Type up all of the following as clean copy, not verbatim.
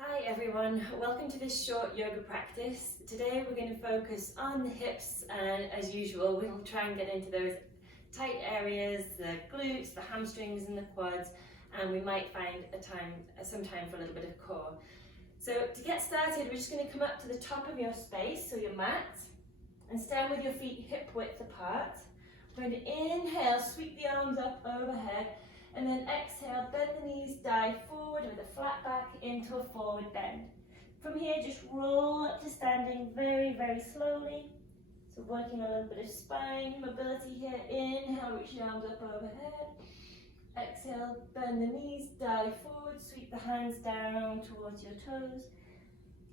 Hi everyone, welcome to this short yoga practice. Today we're going to focus on the hips, and as usual we'll try and get into those tight areas, the glutes, the hamstrings and the quads, and we might find some time for a little bit of core. So to get started, we're just going to come up to the top of your space, so your mat, and stand with your feet hip width apart. We're going to inhale, sweep the arms up overhead, and then exhale, bend the knees, dive forward with a flat back into a forward bend. From here, just roll up to standing very, very slowly. So working on a little bit of spine mobility here. Inhale, reach the arms up overhead. Exhale, bend the knees, dive forward, sweep the hands down towards your toes.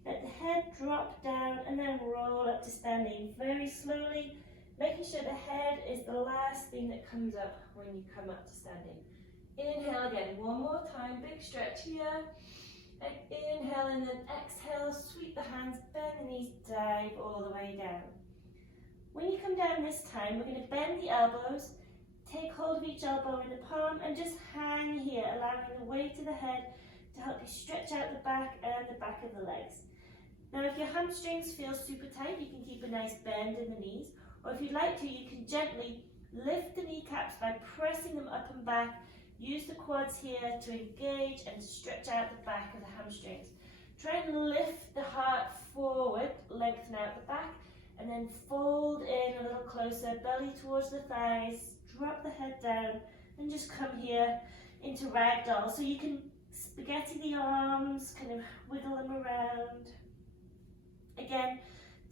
Let the head drop down and then roll up to standing very slowly, making sure the head is the last thing that comes up when you come up to standing. Inhale again, one more time, big stretch here. Inhale and then exhale, sweep the hands, bend the knees, dive all the way down. When you come down this time, we're going to bend the elbows, take hold of each elbow in the palm and just hang here, allowing the weight of the head to help you stretch out the back and the back of the legs. Now if your hamstrings feel super tight, you can keep a nice bend in the knees, or if you'd like to, you can gently lift the kneecaps by pressing them up and back. Use the quads here to engage and stretch out the back of the hamstrings. Try and lift the heart forward, lengthen out the back, and then fold in a little closer, belly towards the thighs, drop the head down, and just come here into ragdoll. So you can spaghetti the arms, kind of wiggle them around. Again,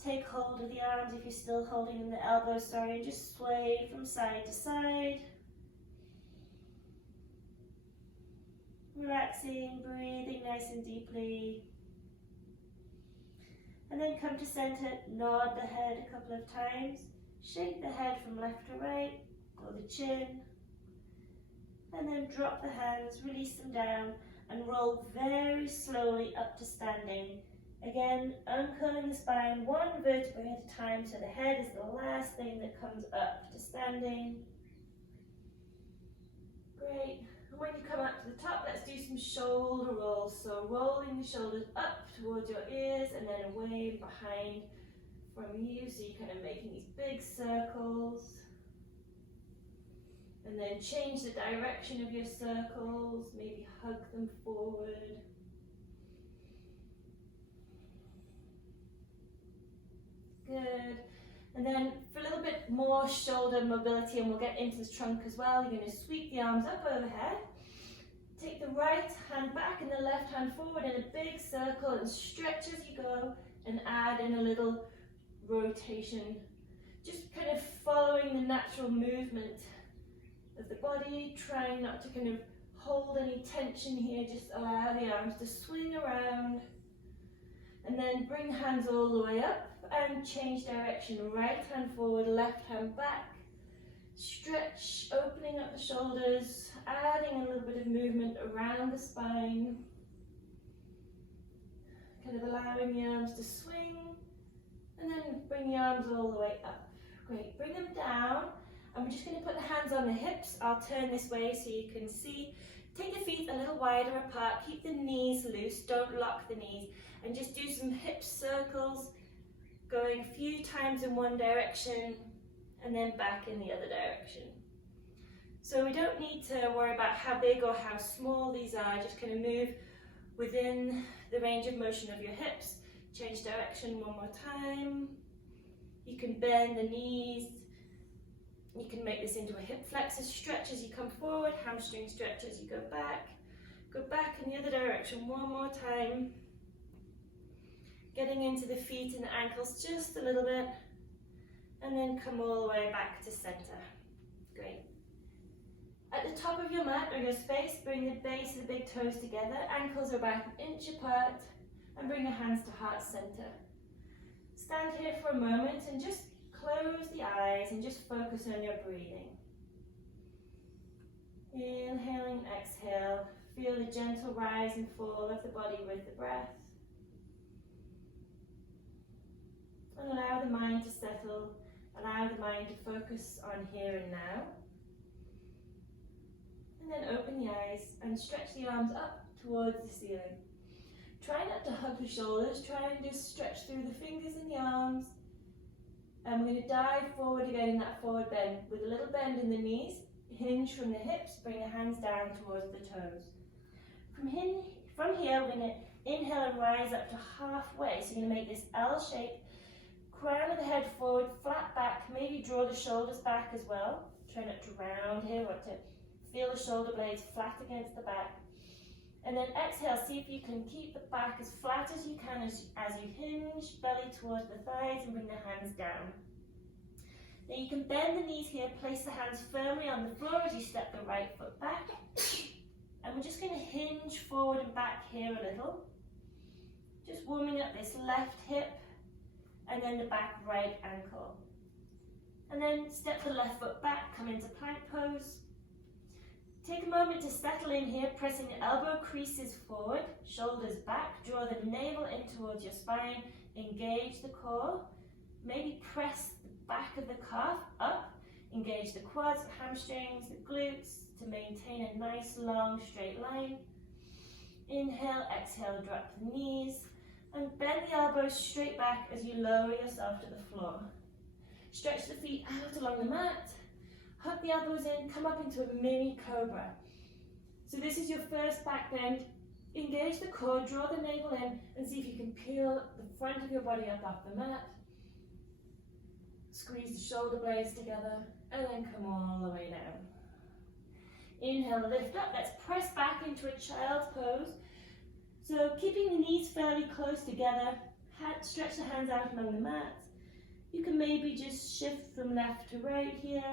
take hold of the arms if you're still holding in the elbows, and just sway from side to side. Relaxing, breathing nice and deeply. And then come to center, nod the head a couple of times. Shake the head from left to right, or the chin. And then drop the hands, release them down, and roll very slowly up to standing. Again, uncurling the spine, one vertebrae at a time, so the head is the last thing that comes up to standing. Great. And when you come up to the top, let's do some shoulder rolls. So rolling the shoulders up towards your ears and then away behind from you. So you're kind of making these big circles. And then change the direction of your circles. Maybe hug them forward. Good. And then for a little bit more shoulder mobility, and we'll get into the trunk as well, you're going to sweep the arms up overhead. Take the right hand back and the left hand forward in a big circle and stretch as you go, and add in a little rotation. Just kind of following the natural movement of the body, trying not to kind of hold any tension here, just allow the arms to swing around. And then bring hands all the way up and change direction. Right hand forward, left hand back. Stretch, opening up the shoulders, adding a little bit of movement around the spine. Kind of allowing the arms to swing. And then bring the arms all the way up. Great, bring them down. And we're just going to put the hands on the hips. I'll turn this way so you can see. Take the feet a little wider apart, keep the knees loose, don't lock the knees, and just do some hip circles, going a few times in one direction and then back in the other direction. So we don't need to worry about how big or how small these are, just kind of move within the range of motion of your hips. Change direction one more time. You can bend the knees. You can make this into a hip flexor stretch as you come forward, hamstring stretch as you go back. Go back in the other direction one more time. Getting into the feet and the ankles just a little bit. And then come all the way back to center. Great. At the top of your mat or your space, bring the base of the big toes together. Ankles are about an inch apart. And bring your hands to heart center. Stand here for a moment and just close the eyes and just focus on your breathing. Inhaling, exhale. Feel the gentle rise and fall of the body with the breath. And allow the mind to settle. Allow the mind to focus on here and now. And then open the eyes and stretch the arms up towards the ceiling. Try not to hug the shoulders, try and just stretch through the fingers and the arms. And we're going to dive forward again in that forward bend with a little bend in the knees, hinge from the hips, bring the hands down towards the toes. From here, we're going to inhale and rise up to halfway. So you're going to make this L shape, crown of the head forward, flat back, maybe draw the shoulders back as well. Try not to round here, want to feel the shoulder blades flat against the back. And then exhale, see if you can keep the back as flat as you can as you hinge, belly towards the thighs and bring the hands down. Now you can bend the knees here, place the hands firmly on the floor as you step the right foot back. And we're just going to hinge forward and back here a little. Just warming up this left hip and then the back right ankle. And then step the left foot back, come into plank pose. Take a moment to settle in here, pressing the elbow creases forward, shoulders back, draw the navel in towards your spine, engage the core, maybe press the back of the calf up, engage the quads, hamstrings, the glutes to maintain a nice long straight line. Inhale, exhale, drop the knees and bend the elbows straight back as you lower yourself to the floor. Stretch the feet out along the mat. Hug the elbows in, come up into a mini cobra. So this is your first back bend. Engage the core, draw the navel in, and see if you can peel the front of your body up off the mat. Squeeze the shoulder blades together, and then come all the way down. Inhale, lift up. Let's press back into a child's pose. So keeping the knees fairly close together, stretch the hands out along the mat. You can maybe just shift from left to right here.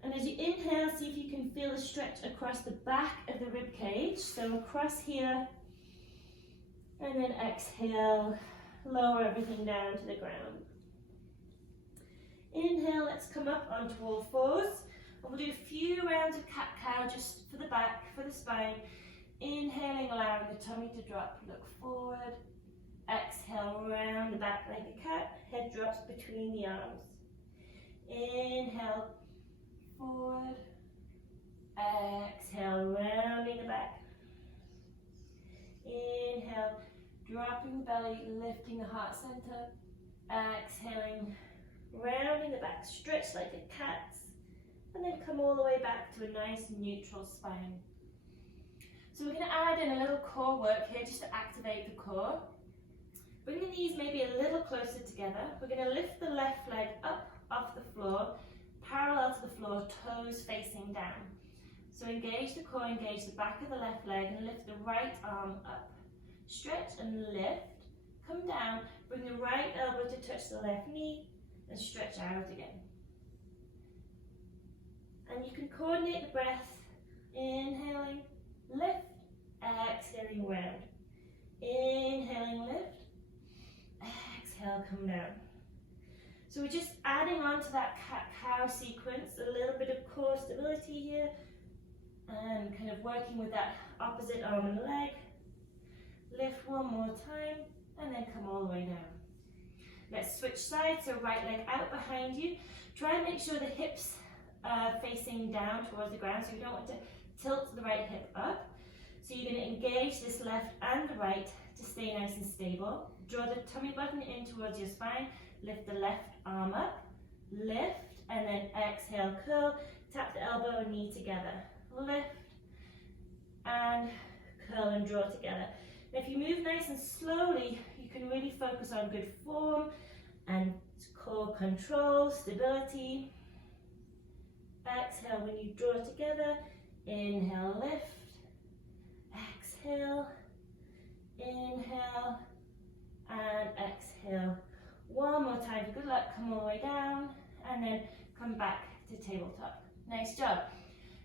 And as you inhale, see if you can feel a stretch across the back of the rib cage. So across here, and then exhale, lower everything down to the ground. Inhale, let's come up onto all fours. And we'll do a few rounds of cat-cow just for the back, for the spine. Inhaling, allowing the tummy to drop, look forward. Exhale, round the back like a cat, head drops between the arms. Inhale, forward. Exhale, rounding the back. Inhale, dropping the belly, lifting the heart center. Exhaling, rounding the back, stretch like a cat's. And then come all the way back to a nice neutral spine. So we're going to add in a little core work here just to activate the core. Bring the knees maybe a little closer together. We're going to lift the left leg up off the floor, parallel to the floor, toes facing down. So engage the core, engage the back of the left leg and lift the right arm up. Stretch and lift, come down, bring the right elbow to touch the left knee and stretch out again. And you can coordinate the breath, inhaling, lift, exhaling round. Inhaling, lift, exhale, come down. So we're just adding on to that cat-cow sequence, a little bit of core stability here, and kind of working with that opposite arm and leg. Lift one more time, and then come all the way down. Let's switch sides, so right leg out behind you. Try and make sure the hips are facing down towards the ground, so you don't want to tilt the right hip up. So you're going to engage this left and the right to stay nice and stable. Draw the tummy button in towards your spine, lift the left arm up, lift, and then exhale, curl, tap the elbow and knee together. Lift, and curl and draw together. Now if you move nice and slowly, you can really focus on good form and core control, stability. Exhale when you draw together, inhale, lift, exhale, inhale, and exhale. One more time, good luck, come all the way down, and then come back to tabletop. Nice job.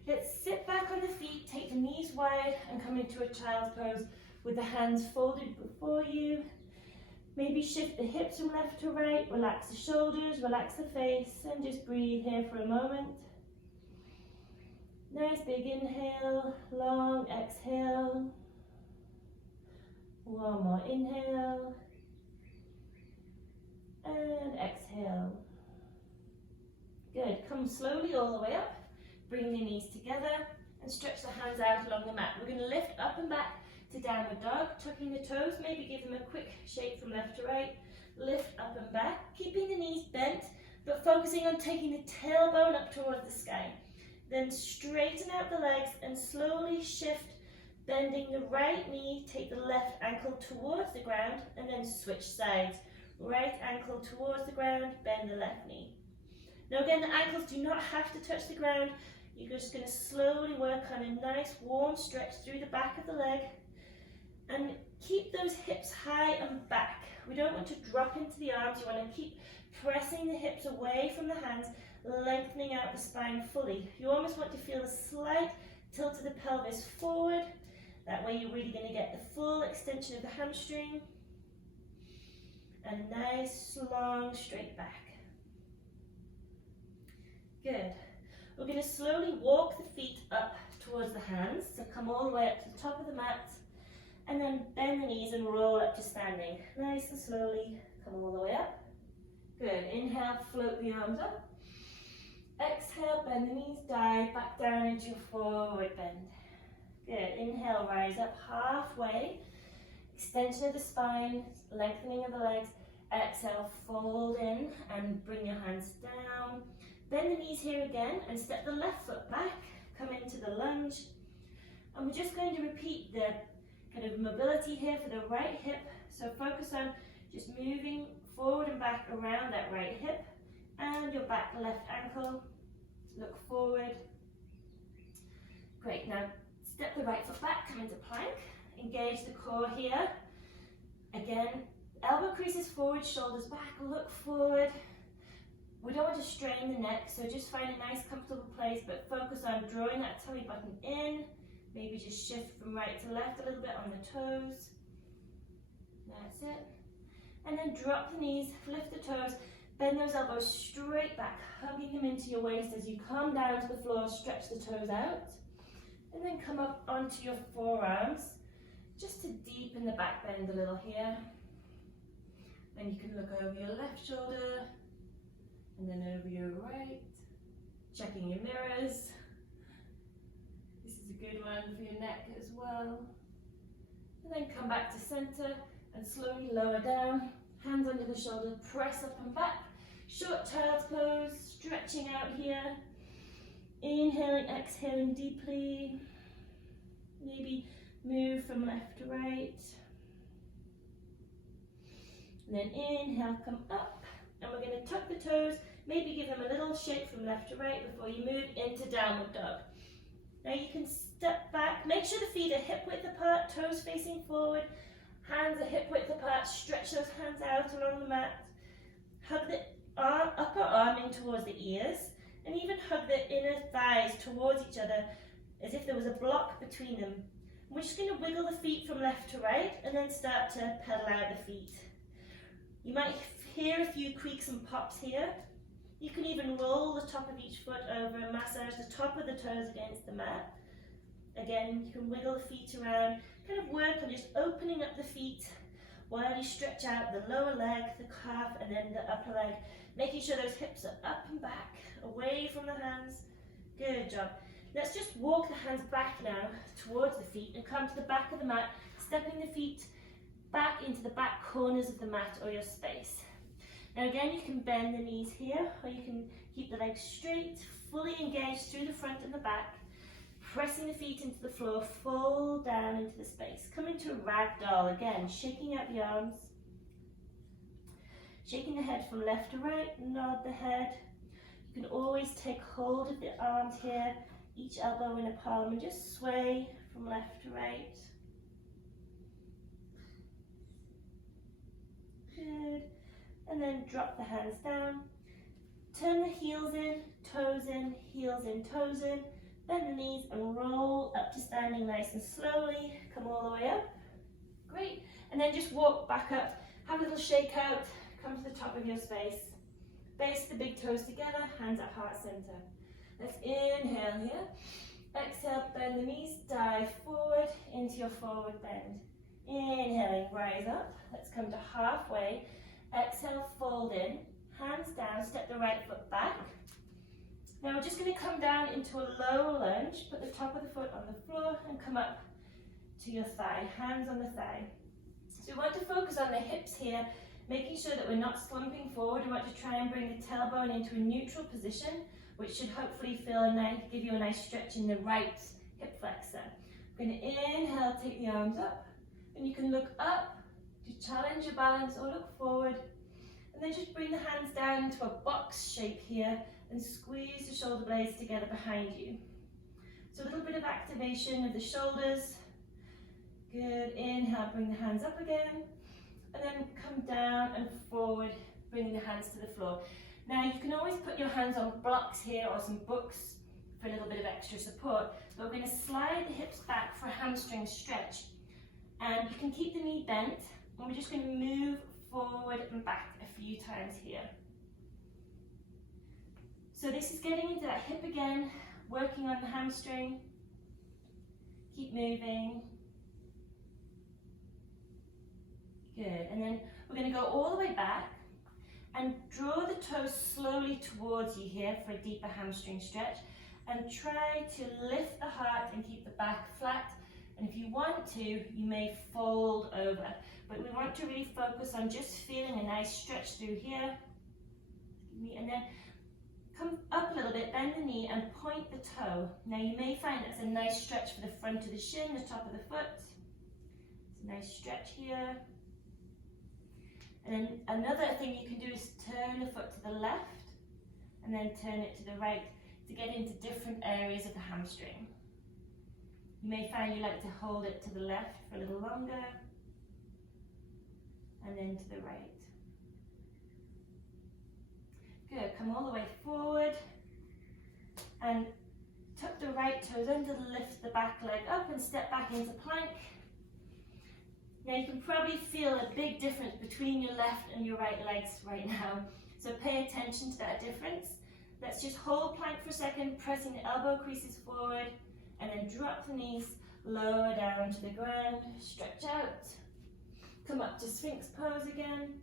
Let's sit back on the feet, take the knees wide, and come into a child's pose with the hands folded before you. Maybe shift the hips from left to right, relax the shoulders, relax the face, and just breathe here for a moment. Nice big inhale, long exhale. One more inhale. And exhale. Good, come slowly all the way up. Bring the knees together and stretch the hands out along the mat. We're going to lift up and back to downward dog, tucking the toes, maybe give them a quick shake from left to right, lift up and back, keeping the knees bent, but focusing on taking the tailbone up towards the sky. Then straighten out the legs and slowly shift, bending the right knee, take the left ankle towards the ground, and then switch sides. Right ankle towards the ground, bend the left knee. Now again, the ankles do not have to touch the ground. You're just going to slowly work on a nice warm stretch through the back of the leg, and keep those hips high and back. We don't want to drop into the arms. You want to keep pressing the hips away from the hands, lengthening out the spine fully. You almost want to feel a slight tilt of the pelvis forward. That way you're really going to get the full extension of the hamstring. And a nice, long, straight back. Good. We're going to slowly walk the feet up towards the hands. So come all the way up to the top of the mat. And then bend the knees and roll up to standing. Nice and slowly, come all the way up. Good. Inhale, float the arms up. Exhale, bend the knees, dive back down into your forward bend. Good. Inhale, rise up halfway. Extension of the spine, lengthening of the legs. Exhale, fold in and bring your hands down. Bend the knees here again and step the left foot back. Come into the lunge. And we're just going to repeat the kind of mobility here for the right hip. So focus on just moving forward and back around that right hip. And your back left ankle. Look forward. Great. Now step the right foot back, come into plank. Engage the core here. Again, elbow creases forward, shoulders back, look forward. We don't want to strain the neck, so just find a nice comfortable place, but focus on drawing that tummy button in. Maybe just shift from right to left a little bit on the toes. That's it. And then drop the knees, lift the toes, bend those elbows straight back, hugging them into your waist as you come down to the floor, stretch the toes out. And then come up onto your forearms, just to deepen the back bend a little here. Then you can look over your left shoulder, and then over your right, checking your mirrors. This is a good one for your neck as well. And then come back to center and slowly lower down, hands under the shoulder, press up and back. Short child's pose, stretching out here. Inhaling, exhaling deeply. Maybe move from left to right. And then inhale, come up. And we're going to tuck the toes, maybe give them a little shake from left to right before you move into downward dog. Now you can step back, make sure the feet are hip width apart, toes facing forward, hands are hip width apart, stretch those hands out along the mat. Hug the upper arm in towards the ears, and even hug the inner thighs towards each other as if there was a block between them. We're just going to wiggle the feet from left to right and then start to pedal out the feet. You might hear a few creaks and pops here. You can even roll the top of each foot over and massage the top of the toes against the mat. Again, you can wiggle the feet around, kind of work on just opening up the feet while you stretch out the lower leg, the calf, and then the upper leg, making sure those hips are up and back, away from the hands. Good job. Let's just walk the hands back now towards the feet and come to the back of the mat, stepping the feet back into the back corners of the mat or your space. Now again, you can bend the knees here, or you can keep the legs straight, fully engaged through the front and the back, pressing the feet into the floor, fold down into the space. Come into a ragdoll again, shaking out the arms, shaking the head from left to right, nod the head. You can always take hold of the arms here, each elbow in a palm, and just sway from left to right. Good. And then drop the hands down. Turn the heels in, toes in, heels in, toes in. Bend the knees and roll up to standing nice and slowly. Come all the way up. Great. And then just walk back up. Have a little shake out. Come to the top of your space. Base the big toes together. Hands at heart center. Let's inhale here. Exhale, bend the knees. Dive forward into your forward bend. Inhaling, rise up. Let's come to halfway. Exhale, fold in. Hands down. Step the right foot back. Now we're just going to come down into a low lunge, put the top of the foot on the floor and come up to your thigh, hands on the thigh. So we want to focus on the hips here, making sure that we're not slumping forward. We want to try and bring the tailbone into a neutral position, which should hopefully give you a nice stretch in the right hip flexor. We're going to inhale, take the arms up, and you can look up to challenge your balance or look forward. And then just bring the hands down into a box shape here and squeeze the shoulder blades together behind you. So a little bit of activation of the shoulders. Good, inhale, bring the hands up again. And then come down and forward, bringing the hands to the floor. Now you can always put your hands on blocks here or some books for a little bit of extra support. But we're going to slide the hips back for a hamstring stretch. And you can keep the knee bent. And we're just going to move forward and back a few times here. So this is getting into that hip again, working on the hamstring. Keep moving. Good, and then we're going to go all the way back and draw the toes slowly towards you here for a deeper hamstring stretch, and try to lift the heart and keep the back flat. And if you want to, you may fold over, but we want to really focus on just feeling a nice stretch through here. And then come up a little bit, bend the knee and point the toe. Now you may find that's a nice stretch for the front of the shin, the top of the foot. It's a nice stretch here. And then another thing you can do is turn the foot to the left and then turn it to the right to get into different areas of the hamstring. You may find you like to hold it to the left for a little longer and then to the right. Good, come all the way forward and tuck the right toes under, lift the back leg up and step back into plank. Now you can probably feel a big difference between your left and your right legs right now. So pay attention to that difference. Let's just hold plank for a second, pressing the elbow creases forward, and then drop the knees, lower down to the ground, stretch out. Come up to Sphinx pose again.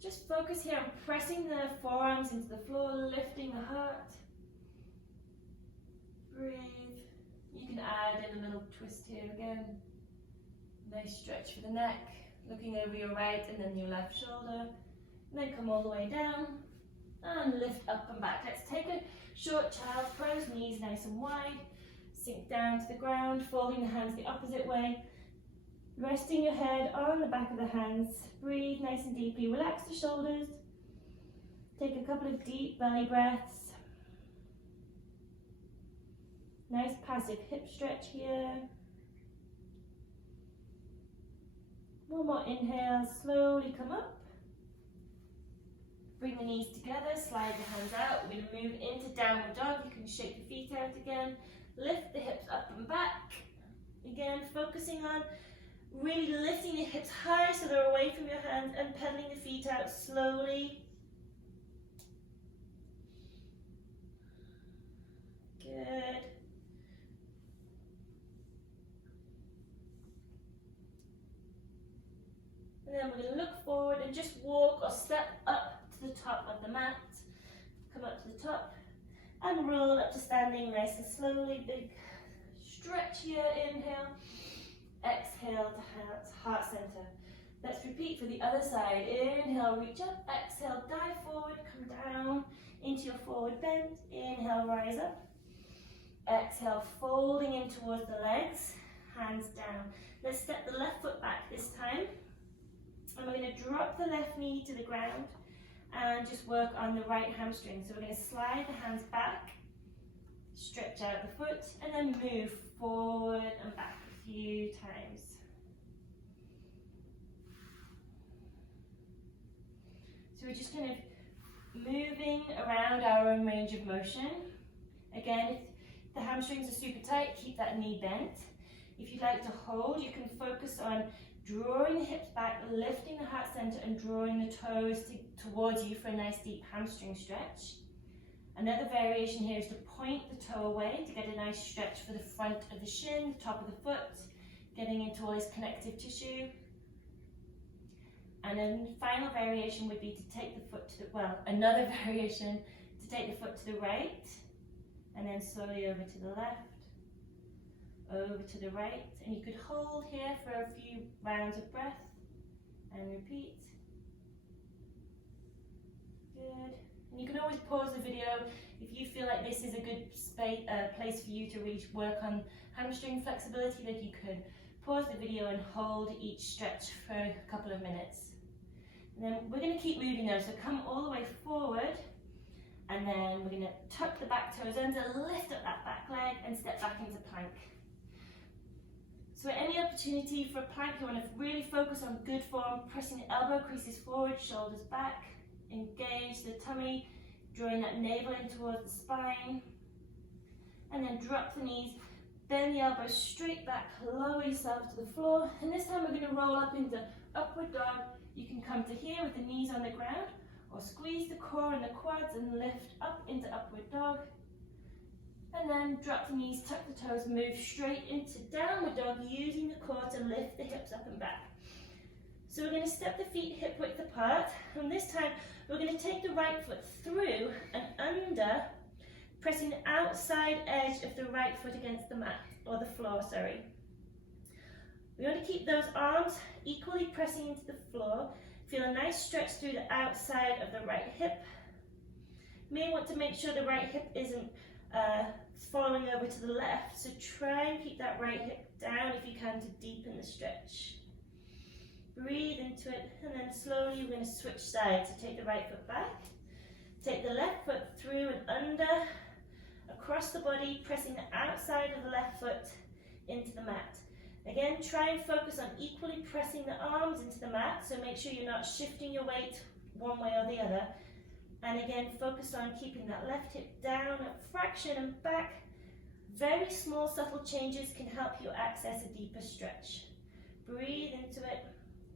Just focus here on pressing the forearms into the floor, lifting the heart. Breathe. You can add in a little twist here again. Nice stretch for the neck, looking over your right and then your left shoulder. And then come all the way down and lift up and back. Let's take a short child pose, knees nice and wide. Sink down to the ground, folding the hands the opposite way. Resting your head on the back of the hands. Breathe nice and deeply. Relax the shoulders. Take a couple of deep belly breaths. Nice passive hip stretch here. One more inhale, slowly come up. Bring the knees together, slide the hands out. We're going to move into downward dog. You can shake the feet out again. Lift the hips up and back. Again, focusing on really lifting the hips high so they're away from your hands and pedaling the feet out slowly. Good. And then we're going to look forward and just walk or step up to the top of the mat. Come up to the top and roll up to standing nice and slowly. Big stretch here, inhale. Exhale to heart center. Let's repeat for the other side. Inhale, reach up. Exhale, dive forward. Come down into your forward bend. Inhale, rise up. Exhale, folding in towards the legs. Hands down. Let's step the left foot back this time. And we're going to drop the left knee to the ground and just work on the right hamstring. So we're going to slide the hands back, stretch out the foot, and then move forward and back a few times. So we're just kind of moving around our own range of motion. Again, if the hamstrings are super tight, keep that knee bent. If you'd like to hold, you can focus on drawing the hips back, lifting the heart center and drawing the toes towards you for a nice deep hamstring stretch. Another variation here is to point the toe away to get a nice stretch for the front of the shin, top of the foot, getting into all this connective tissue. And then final variation would be to take the foot to the, another variation to take the foot to the right and then slowly over to the left. over to the right, and you could hold here for a few rounds of breath and repeat. Good. And you can always pause the video if you feel like this is a good place for you to really work on hamstring flexibility, that you can pause the video and hold each stretch for a couple of minutes. And then we're going to keep moving now, so come all the way forward, and then we're going to tuck the back toes under, lift up that back leg and step back into plank. So at any opportunity for a plank, you want to really focus on good form, pressing the elbow creases forward, shoulders back, engage the tummy, drawing that navel in towards the spine, and then drop the knees, bend the elbows straight back, lower yourself to the floor, and this time we're going to roll up into upward dog. You can come to here with the knees on the ground, or squeeze the core and the quads and lift up into upward dog, and then drop the knees, tuck the toes, move straight into downward dog, using the core to lift the hips up and back. So we're going to step the feet hip width apart, and this time we're going to take the right foot through and under, pressing the outside edge of the right foot against the mat, or the floor, sorry. We want to keep those arms equally pressing into the floor. Feel a nice stretch through the outside of the right hip. You may want to make sure the right hip isn't following over to the left, so try and keep that right hip down if you can to deepen the stretch. Breathe into it, and then slowly we're going to switch sides. So take the right foot back, take the left foot through and under, across the body, pressing the outside of the left foot into the mat. Again, try and focus on equally pressing the arms into the mat, so make sure you're not shifting your weight one way or the other. And again, focus on keeping that left hip down, a fraction and back. Very small, subtle changes can help you access a deeper stretch. Breathe into it,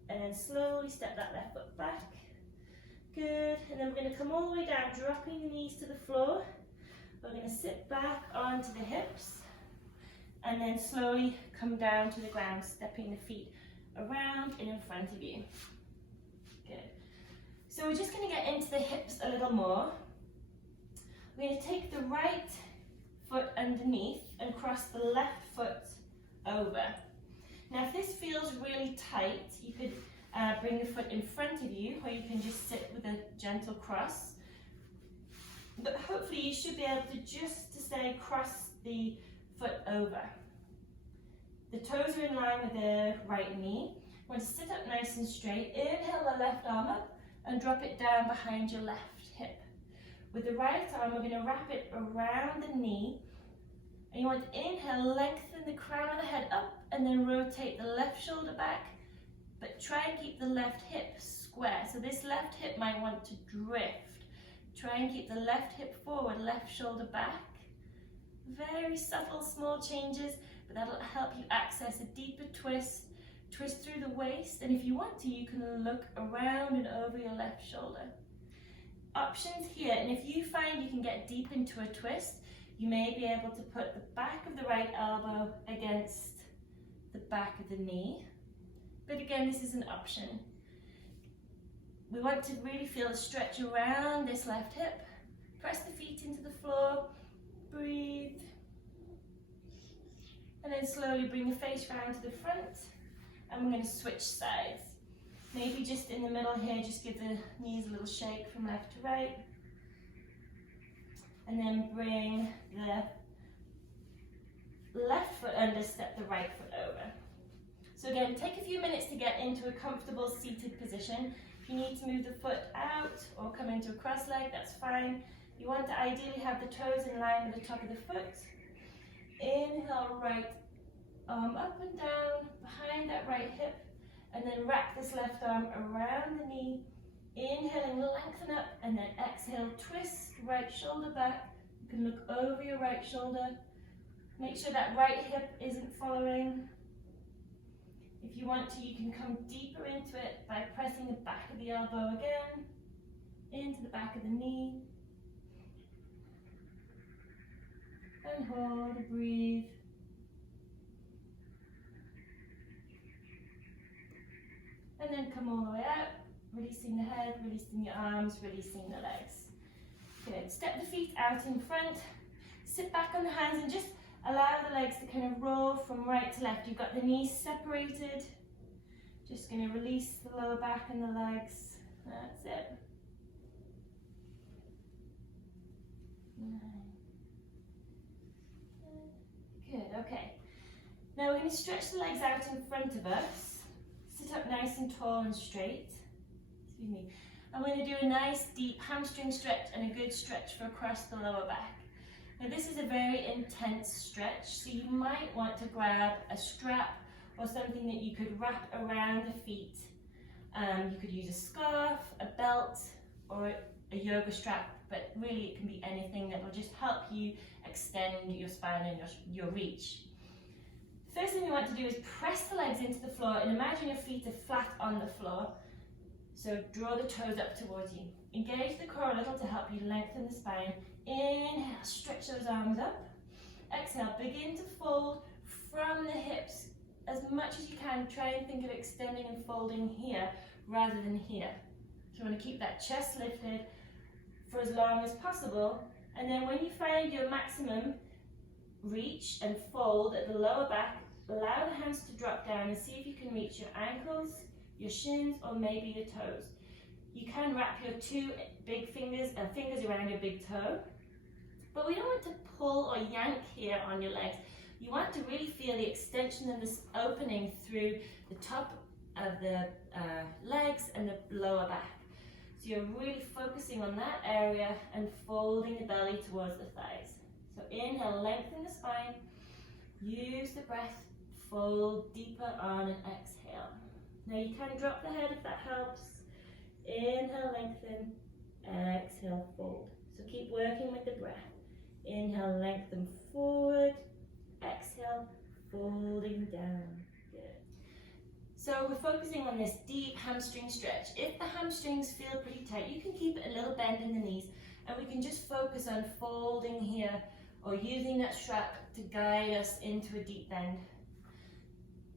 and then slowly step that left foot back. Good, and then we're going to come all the way down, dropping the knees to the floor. We're going to sit back onto the hips, and then slowly come down to the ground, stepping the feet around and in front of you. Good. So we're just going to get into the hips a little more. We're going to take the right foot underneath and cross the left foot over. Now if this feels really tight, you could bring the foot in front of you, or you can just sit with a gentle cross. But hopefully you should be able to just say cross the foot over. The toes are in line with the right knee. You want to sit up nice and straight. Inhale the left arm up and drop it down behind your left hip. With the right arm, we're going to wrap it around the knee. And you want to inhale, lengthen the crown of the head up, and then rotate the left shoulder back. But try and keep the left hip square. So this left hip might want to drift. Try and keep the left hip forward, left shoulder back. Very subtle, small changes, but that'll help you access a deeper twist. Twist through the waist, and if you want to, you can look around and over your left shoulder. Options here, and if you find you can get deep into a twist, you may be able to put the back of the right elbow against the back of the knee. But again, this is an option. We want to really feel a stretch around this left hip. Press the feet into the floor, breathe, and then slowly bring the face round to the front. And we're going to switch sides. Maybe just in the middle here, just give the knees a little shake from left to right. And then bring the left foot under, step the right foot over. So again, take a few minutes to get into a comfortable seated position. If you need to move the foot out or come into a cross leg, that's fine. You want to ideally have the toes in line with the top of the foot. Inhale, right arm up and down behind that right hip, and then wrap this left arm around the knee. Inhaling, lengthen up, and then exhale, twist right shoulder back. You can look over your right shoulder. Make sure that right hip isn't following. If you want to, you can come deeper into it by pressing the back of the elbow again, into the back of the knee. And hold, breathe. And then come all the way out, releasing the head, releasing your arms, releasing the legs. Good. Step the feet out in front. Sit back on the hands and just Allow the legs to kind of roll from right to left. You've got the knees separated. Just going to release the lower back and the legs. That's it. 9. Good, okay. Now we're going to stretch the legs out in front of us. Sit up nice and tall and straight. Excuse me. I'm going to do a nice deep hamstring stretch and a good stretch for across the lower back. Now this is a very intense stretch, so you might want to grab a strap or something that you could wrap around the feet. You could use a scarf, a belt, or a yoga strap, but really it can be anything that will just help you extend your spine and your reach. First thing you want to do is press the legs into the floor and imagine your feet are flat on the floor. So draw the toes up towards you. Engage the core a little to help you lengthen the spine. Inhale, stretch those arms up. Exhale, begin to fold from the hips as much as you can. Try and think of extending and folding here rather than here. So you want to keep that chest lifted for as long as possible. And then when you find your maximum reach and fold at the lower back, allow the hands to drop down and see if you can reach your ankles, your shins, or maybe your toes. You can wrap your two big fingers around your big toe, but we don't want to pull or yank here on your legs. You want to really feel the extension and this opening through the top of the legs and the lower back. So you're really focusing on that area and folding the belly towards the thighs. So inhale, lengthen the spine, use the breath, fold deeper on and exhale. Now you can drop the head if that helps. Inhale, lengthen, exhale, fold. So keep working with the breath. Inhale, lengthen forward, exhale, folding down. Good. So we're focusing on this deep hamstring stretch. If the hamstrings feel pretty tight, you can keep a little bend in the knees, and we can just focus on folding here or using that strap to guide us into a deep bend.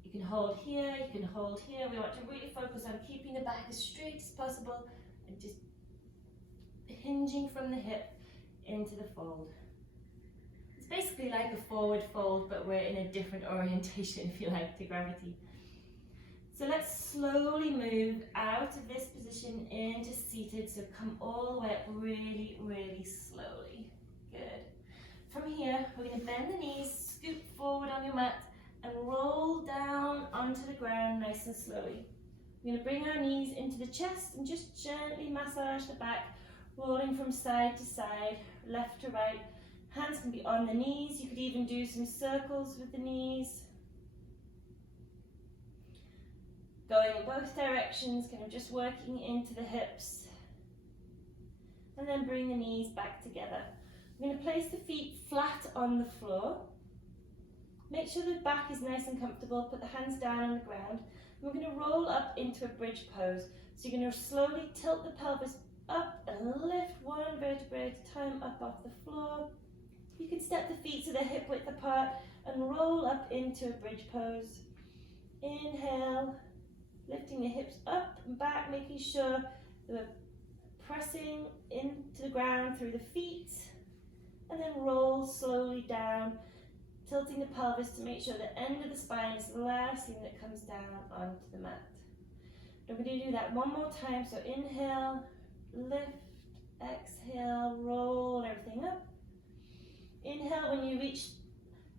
You can hold here, you can hold here. We want to really focus on keeping the back as straight as possible and just hinging from the hip into the fold. It's basically like a forward fold, but we're in a different orientation, if you like, to gravity. So let's slowly move out of this position into seated. So come all the way up really, really slowly. Good. From here, we're going to bend the knees, scoot forward on your mat, and roll down onto the ground nice and slowly. We're going to bring our knees into the chest and just gently massage the back, rolling from side to side, left to right. Hands can be on the knees. You could even do some circles with the knees. Going in both directions, kind of just working into the hips. And then bring the knees back together. I'm going to place the feet flat on the floor. Make sure the back is nice and comfortable. Put the hands down on the ground. We're going to roll up into a bridge pose. So you're going to slowly tilt the pelvis up and lift one vertebrae at a time up off the floor. You can step the feet so they're hip width apart and roll up into a bridge pose. Inhale, lifting the hips up and back, making sure we're pressing into the ground through the feet. And then roll slowly down, tilting the pelvis to make sure the end of the spine is the last thing that comes down onto the mat. I'm going to do that one more time. So inhale, lift, exhale, roll everything up. Inhale when you reach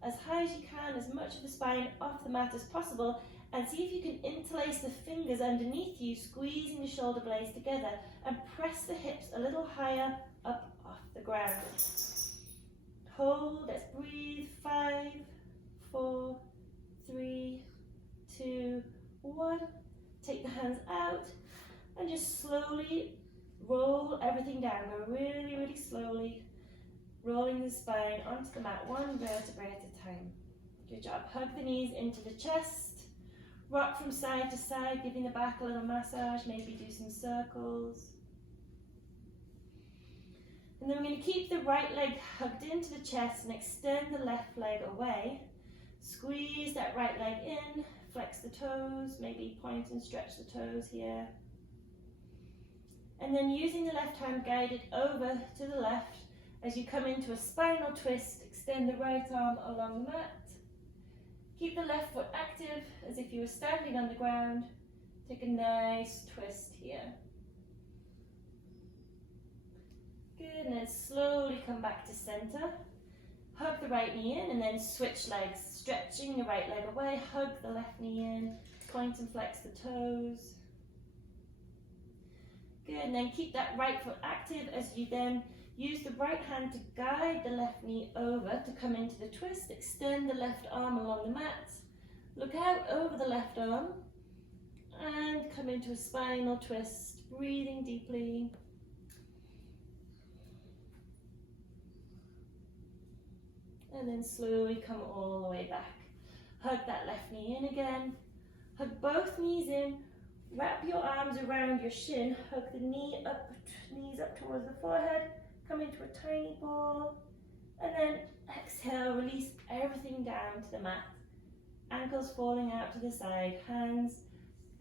as high as you can, as much of the spine off the mat as possible, and see if you can interlace the fingers underneath you, squeezing the shoulder blades together, and press the hips a little higher up off the ground. Hold, let's breathe. 5, 4, 3, 2, 1. Take the hands out and just slowly roll everything down. Go really, really slowly, rolling the spine onto the mat, one vertebrae at a time. Good job. Hug the knees into the chest. Rock from side to side, giving the back a little massage, maybe do some circles. And then we're going to keep the right leg hugged into the chest and extend the left leg away. Squeeze that right leg in, flex the toes, maybe point and stretch the toes here. And then using the left hand guided over to the left As you come into a spinal twist, extend the right arm along the mat. Keep the left foot active as if you were standing on the ground. Take a nice twist here. Good, and then slowly come back to center. Hug the right knee in and then switch legs, stretching the right leg away, hug the left knee in, point and flex the toes. Good, and then keep that right foot active as you then use the right hand to guide the left knee over to come into the twist. Extend the left arm along the mat. Look out over the left arm and come into a spinal twist, breathing deeply. And then slowly come all the way back. Hug that left knee in again. Hug both knees in. Wrap your arms around your shin. Hug the knees up towards the forehead. Come into a tiny ball. And then exhale, release everything down to the mat. Ankles falling out to the side. Hands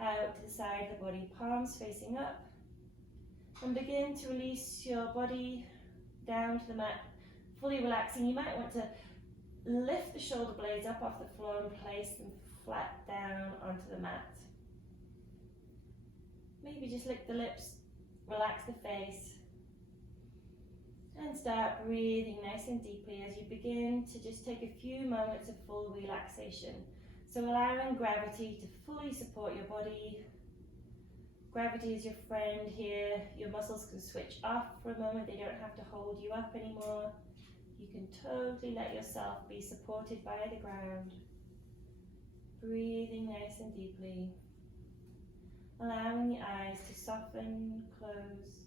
out to the side of the body. Palms facing up. And begin to release your body down to the mat. Fully relaxing. You might want to lift the shoulder blades up off the floor and place them flat down onto the mat. Maybe just lick the lips, relax the face, and start breathing nice and deeply as you begin to just take a few moments of full relaxation. So allowing gravity to fully support your body. Gravity is your friend here. Your muscles can switch off for a moment. They don't have to hold you up anymore. You can totally let yourself be supported by the ground. Breathing nice and deeply. Allowing the eyes to soften, close.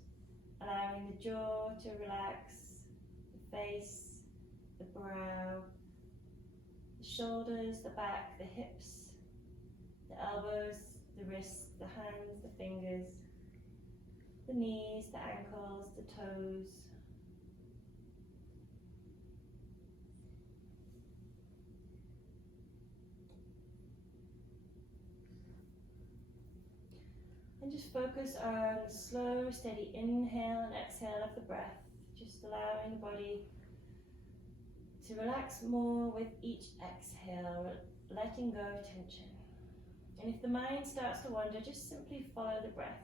Allowing the jaw to relax, the face, the brow, the shoulders, the back, the hips, the elbows, the wrists, the hands, the fingers, the knees, the ankles, the toes. And just focus on the slow, steady inhale and exhale of the breath. Just allowing the body to relax more with each exhale, letting go of tension. And if the mind starts to wander, just simply follow the breath.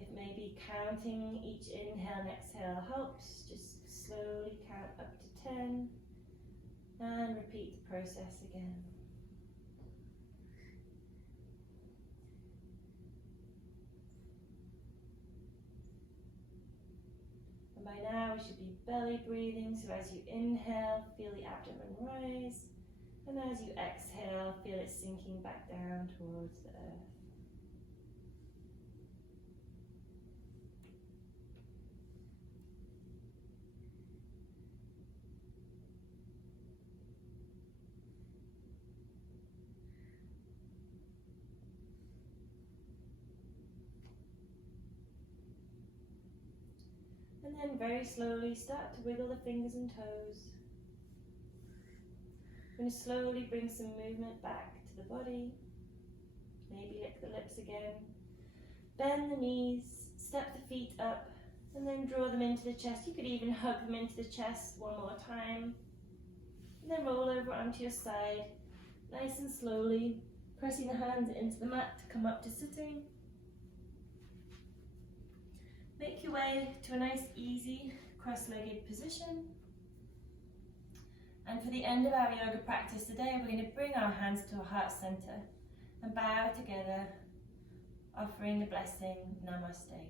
If maybe counting each inhale and exhale helps, just slowly count up to 10 and repeat the process again. By now we should be belly breathing, so as you inhale, feel the abdomen rise, and as you exhale, feel it sinking back down towards the earth. And then very slowly start to wiggle the fingers and toes. We're going to slowly bring some movement back to the body. Maybe lick the lips again. Bend the knees, step the feet up, and then draw them into the chest. You could even hug them into the chest one more time. And then roll over onto your side, nice and slowly, pressing the hands into the mat to come up to sitting. Make your way to a nice, easy, cross-legged position. And for the end of our yoga practice today, we're going to bring our hands to our heart center and bow together, offering the blessing, Namaste.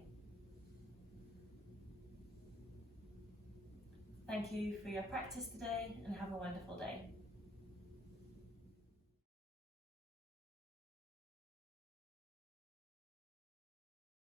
Thank you for your practice today and have a wonderful day.